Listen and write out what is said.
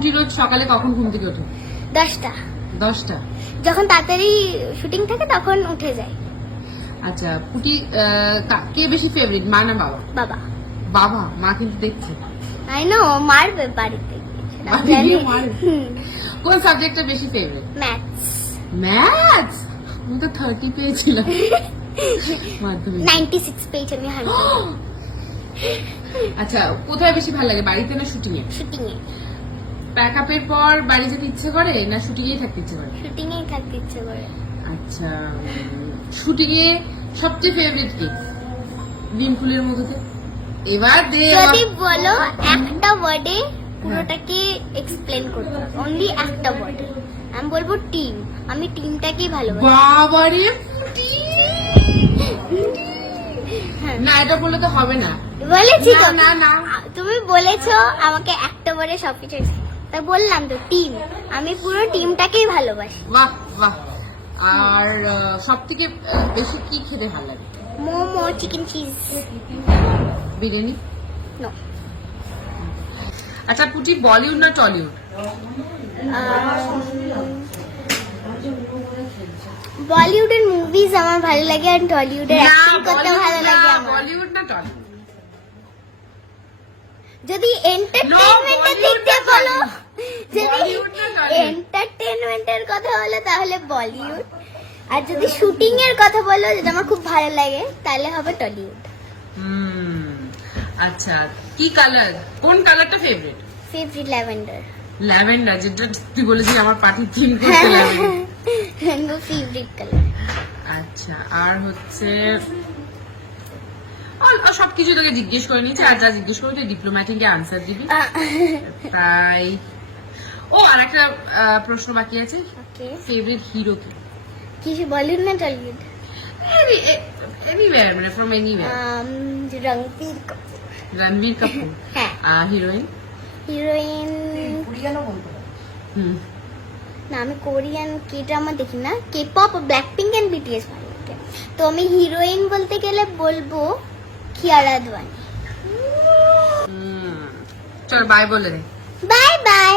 পুটি রোজ সকালে কখন ঘুম থেকে ওঠে? 10টা। 10টা। যখন তাড়াতাড়ি শুটিং থাকে তখন উঠে যায়। আচ্ছা পুটি কে বেশি ফেভারিট, মা না বাবা? বাবা। বাবা, মা কিন্তু দেখছে। আই নো, মারবে বাড়িতে। বাড়ি গিয়ে মারবে। কোন সাবজেক্টটা বেশি ফেভারিট? ম্যাথস। ম্যাথস? আমি তো 30 পেয়েছিলাম মাধ্যমিক। 96 পেয়েছি আমি 100। আচ্ছা কোথায় বেশি ভালো লাগে, বাড়িতে না শুটিং এ? শুটিং এ। প্যাক আপের পর বাড়ি যেতে ইচ্ছে করে না শুটিং এই থাকতে ইচ্ছে করে? শুটিং এই থাকতে ইচ্ছে করে। আচ্ছা শুটিং এ সবচেয়ে ফেভারিট কি দিনফুলের মধ্যে? এবার দে। যদি বলো একটা ওয়ার্ডে পুরোটাকে এক্সপ্লেন করতে, অনলি একটা ওয়ার্ডে, আমি বলবো টিম। আমি টিমটাকেই ভালোবাসি। বাবারে পুটি, না এটা বললে তো হবে না। বলেছি তো, না না তুমি বলেছো আমাকে একটা ওয়ার্ডে সবকিছু, তাই বললাম তো টিম। আমি পুরো টিমটাকেই ভালোবাসি। বাহ বাহ। আর সব থেকে বেশি কি খেতে ভালো লাগে? Momo, chicken cheese. Biryani? No. আচ্ছা পুটি বলিউড না টলিউড? বলিউডের মুভিজ আমার ভালো লাগে আর টলিউডের অ্যাক্টিং করতে ভালো লাগে আমার। বলিউড না টলিউড? যদি এন্টারটেইনমেন্টের দিক দিয়ে বলো, যদি Bollywood না Tollywood? এন্টারটেইনমেন্টের কথা বলো তাহলে বলিউড, আর যদি শুটিং এর কথা বলো যেটা আমার খুব ভালো লাগে তাহলে হবে টলিউড। আচ্ছা কি কালার, কোন কালারটা ফেভারিট? Favourite lavender. ল্যাভেন্ডার, যেটা তুই বলেছিস আমার পার্টি থিম করতে ল্যাভেন্ডার। আমার ফেভারিট কালার। আচ্ছা আর হচ্ছে সবকিছু তোকে জিজ্ঞেস করে নিচ্ছি, আর যা জিজ্ঞেস করবো তুই ডিপ্লোম্যাটিক আনসার দিবি তাই। ও আর একটা প্রশ্ন বাকি আছে, ওকে। ফেভারিট হিরো কি? কিছু বলিউড না টলিউড? এনিওয়্যার, মানে ফ্রম এনিওয়্যার। রণবীর কাপুর। রণবীর কাপুর। হ্যাঁ। হিরোইন? হিরোইন হুম না, আমি কোরিয়ান কে ড্রামা দেখি না, K pop, Blackpink and BTS ভালো লাগে। তো আমি হিরোইন বলতে গেলে বলবো কিয়ারা আদভানি। চল বাই বলে দে। Bye bye.